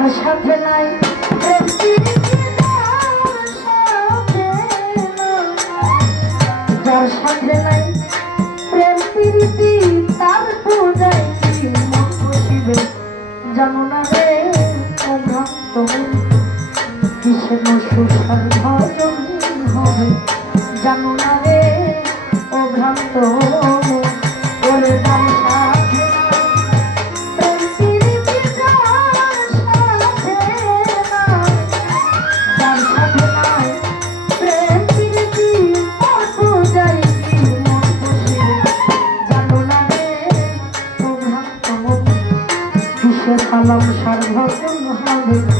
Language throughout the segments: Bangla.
আমার সাথে না সালম সর্বসম্ভাবে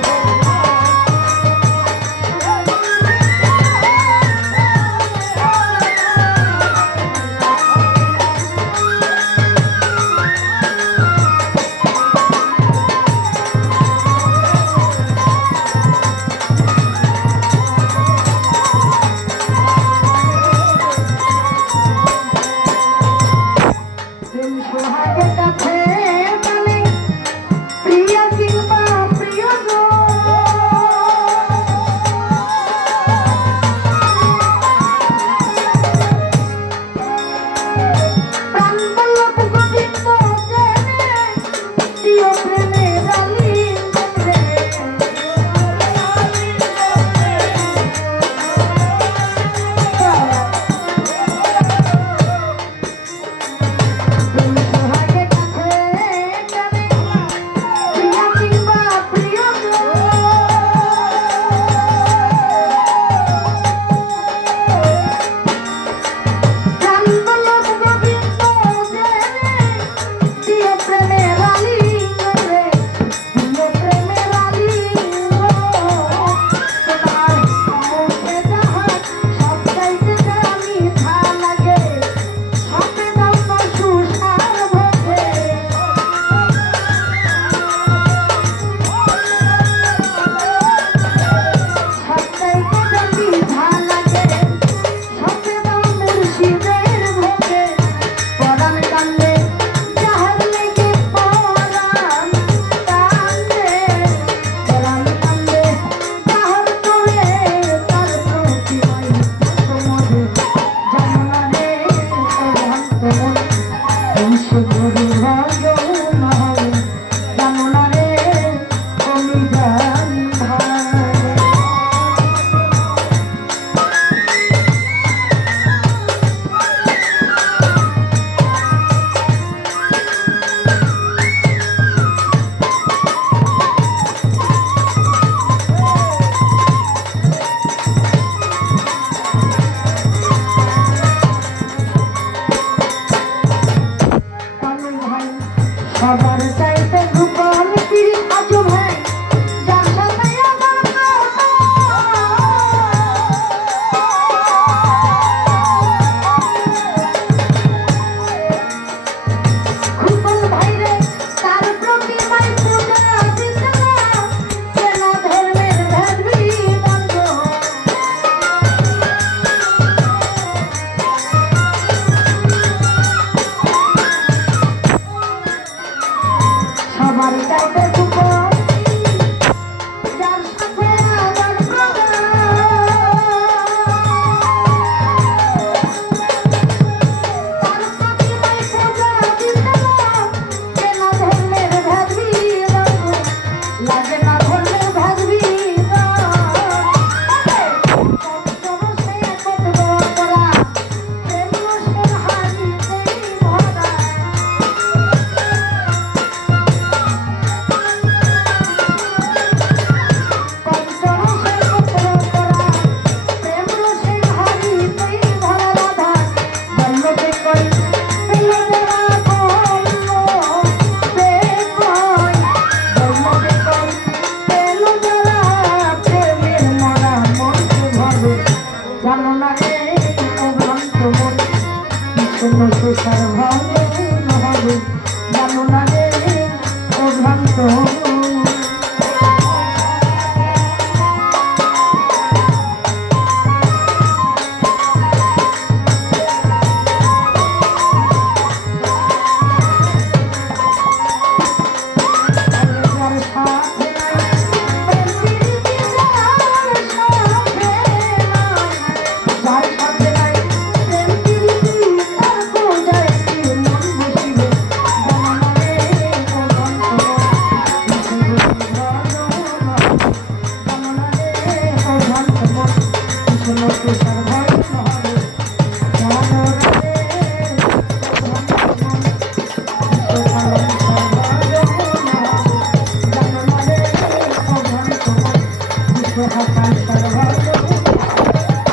শূন্য